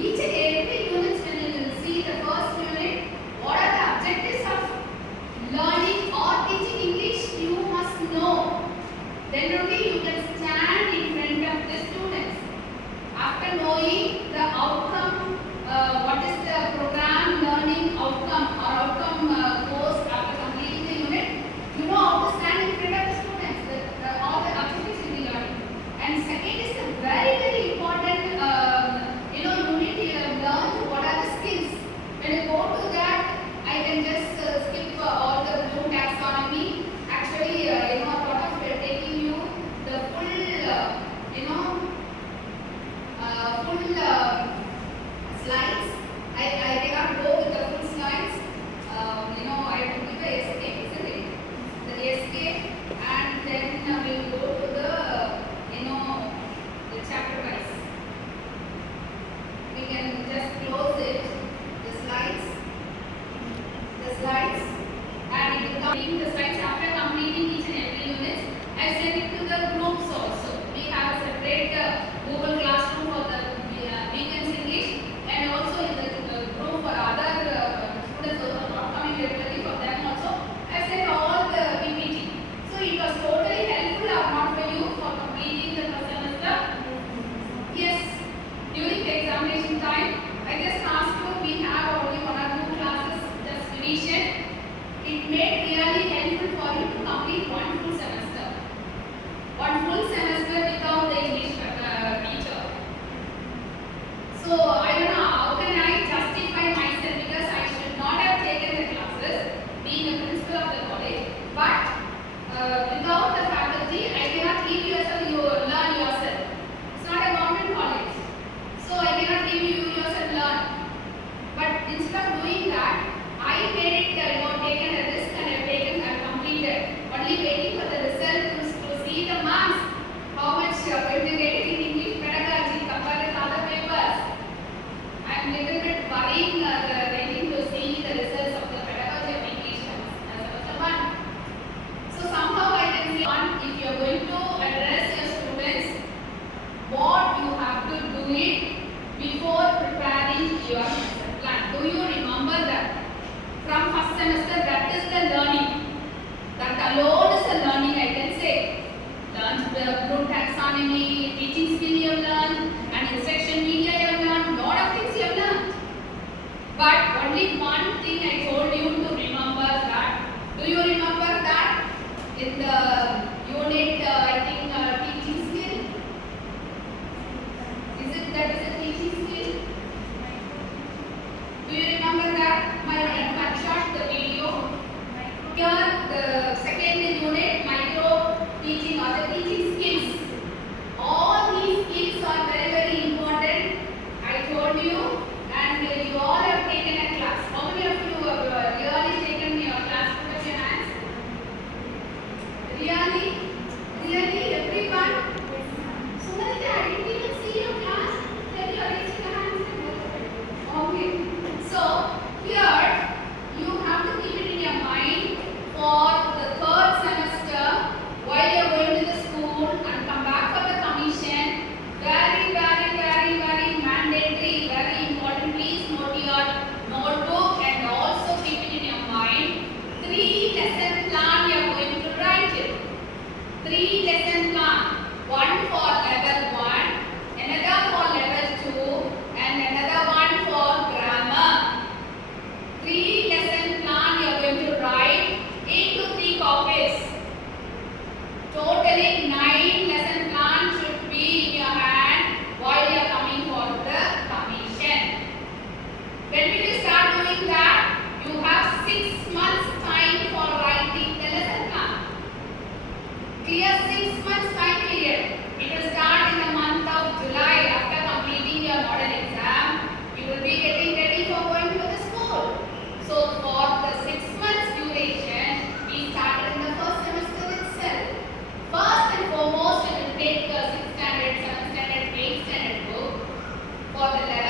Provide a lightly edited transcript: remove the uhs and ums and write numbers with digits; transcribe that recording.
Each and every unit, when you will see the first unit, what are the objectives of learning or teaching English, you must know. Then only you can stand in front of the students. After knowing the outcome, what is the program learning outcome or outcome course after completing the unit, you know how to stand in front of the students, all the objectives will be learning. And second is a very, very important unit you have learned what are the skills. When you go to that, I can just skip all the Bloom taxonomy. Actually, thought of taking you the full, slides. I cannot go with the full slides. I have to give the escape, isn't it? The escape, and then we will go to the chapter wise. We can just close it, the slides, and it will come in the slides after completing each and every unit. I send it to the groups also. We have a separate Google Classroom for the weekends English, and also in the group for other students who are not coming regularly, for them also I sent all the PPT. So it was totally helpful or not for you for completing the first semester? Yes. During the examination time, I just asked you, we have only 1 or 2 classes, just revision. It made really helpful for you to complete 1 full semester. 1 full semester without the English teacher. So I don't know how can I justify myself, because I should not have taken the classes, being a principal of the college. But without the faculty, I cannot leave yourself, you learn yourself. It's not a government college, so I cannot leave you yourself learn. But instead of doing that, I made it taken a risk, and I completed. Only waiting for the result to see the marks, how much you are going to get in English pedagogy compared with other papers. I am little bit worrying waiting to see the results of the pedagogy of English semester 1. So somehow I can say, if you are going to address your students, what you have to do it before preparing your semester plan. Do you remember that? From first semester, that is the learning. That alone is the learning, I can say. Learned the Bloom taxonomy, teaching skill you have learned, and instruction media you have learned, lot of things you have learned. But only one thing I told you to remember that. Do you remember that? In the unit, I think teaching skill. Is it that is a teaching skill? Do you remember that? My shot the video. Here the second unit, micro teaching or the teaching skills. All these skills are very, very important. I told you, and you all have taken a class. How many of you have really taken your class? Put up your hands. Really? Really? Everyone? So that I didn't even see your class. Then you are raising your hands. Okay. So here you have to keep it in your mind for the 3rd semester while you are going to the school and come back for the commission. Very, very, very, very mandatory, very important. Please note your notebook and also keep it in your mind. 3 lesson plan you are going to write it. 3 lesson plan. One for level 1, another for level 2, and another one for grammar. 3 lesson plan you are going to write into 3 copies. Totally 9 lesson plan should be in your hand while you are coming for the commission. When will you start doing that? You have 6 months time for writing the lesson plan. Clear 6 months time period. It will start in the month of July after completing your model exam. You will be getting ready for going to the school. So for the 6 months duration, we started in the first semester itself. First and foremost, it will take the 6th standard, 7th standard, 8th standard book for the level